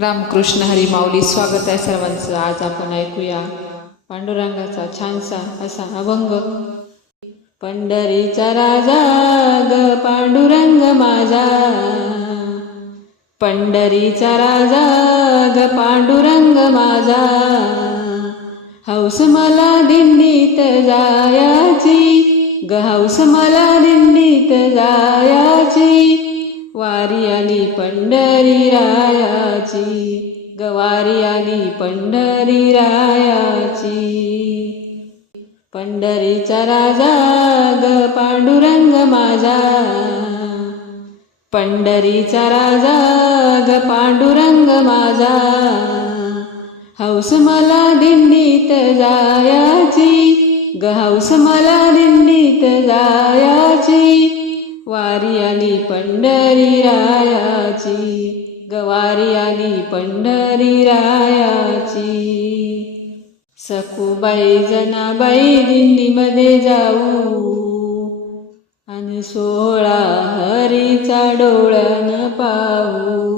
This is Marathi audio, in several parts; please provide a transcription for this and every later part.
रामकृष्ण हरी माऊली स्वागत आहे सर्वांचं. आज आपण ऐकूया पांडुरंगाचा छानसा असा अभंग. पंढरीचा राजा ग पांडुरंग माझा. पंढरीचा राजा ग पांडुरंग माझा. हौस मला दिंडीत जायाची ग हौस मला दिंडीत जायाची. वारी आली पंढरी रायाची गवारी आली पंढरी रायाची. पंढरीचा राजा ग पांडुरंग माझा. पंढरीचा राजा ग पांडुरंग माझा. हौस मला दिंडीत जायाची ग हौस मला दिंडीत जायाची. वारी आली पंढरी रायाची. गवारी आली पंढरी रायाची सखूबाई जनाबाई दिंडीमध्ये जाऊ. आणि सोहळा हरीचा डोळ्यानं पाहू.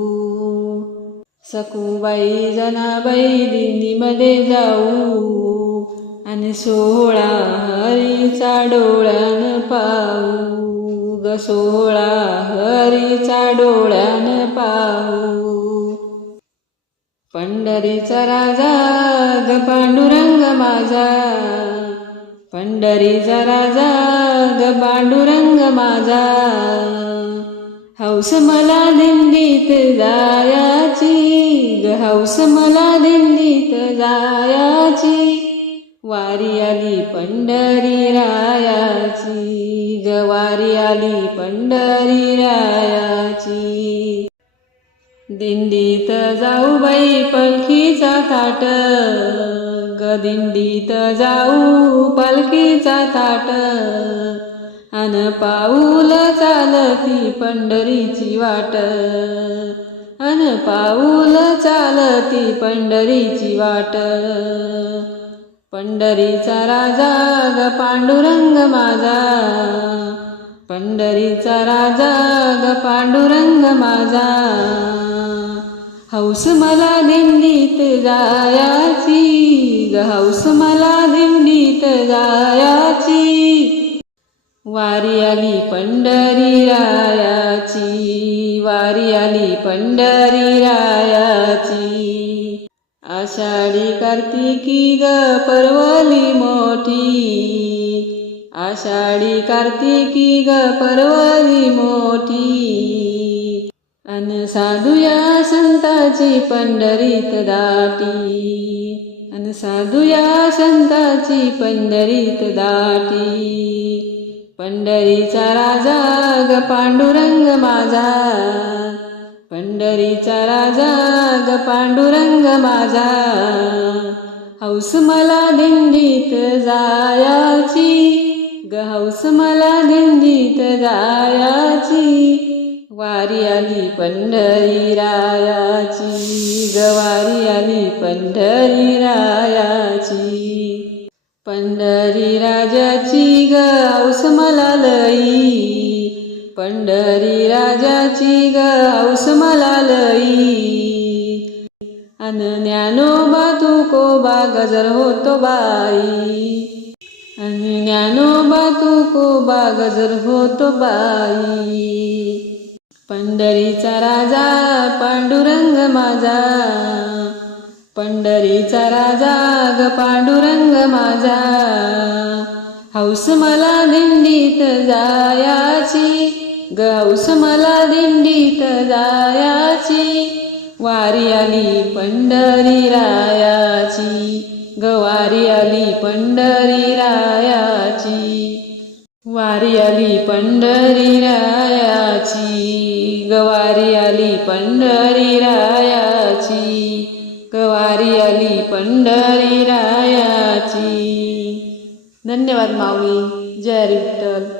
सखूबाई जनाबाई दिंडीमध्ये जाऊ. आणि सोहळा हरीचा डोळ्यानं पाहू. ग सोहळा हरीचा डोळ्याने पाहू. पंढरीचा राजा ग पांडुरंग माझा. पंढरीचा राजा ग पांडुरंग माझा. हौस मला दिंडीत जायाची ग हौस मला दिंडीत जायाची. वारी आली पंढरी रायाची. आली पंढरी रायाची. दिंडीत जाऊ बाई पलखीचा ताट ग दिंडीत जाऊ पलखीचा थाट. अन पाऊल चालती पंढरीची वाट अन पाऊल चालती पंढरीची वाट. पंढरीचा राजा ग पांडुरंग माझा पंढरीचा राजा ग पांडुरंग माझा. हौस मला दिंडीत जायाची ग हौस मला दिंडीत जायाची. वारी आली पंढरी रायाची वारी आली पंढरी रायाची. आषाढी कार्तिकी ग परवली मोठी. आषाढी कार्तिकी ग परवली मोठी. अन साधुया संताची पंढरीत दाटी. अन साधुया संताची पंढरीत दाटी. पंढरीचा राजा ग पांडुरंग माझा. पंढरीचा राजा ग पांडुरंग माझा. हौस मला दिंडीत जायाची. ग मला दिंडीत जायाची वारी आली पंढरी रायाची गवारी वारी आली पंढरी रायाची. पंढरी राजाची ग मला लई पंढरी राजाची ग मला लई. अन ज्ञानोबा तुकोबा गजर होतो बाई. आणि ज्ञानोबा तुकोबा गजर होतो बाई. पंढरीचा राजा पांडुरंग माझा. पंढरीचा राजा ग पांडुरंग माझा. हौस मला दिंडीत जायाची ग हौस मला दिंडीत जायाची. वारी आली पंढरी रायाची. गवारी आली पंढरी रायाची. वारी आली पंढरी रायाची. गवारी आली पंढरी रायाची. गवारी आली पंढरी रायाची. धन्यवाद माऊली. जय विठ्ठल.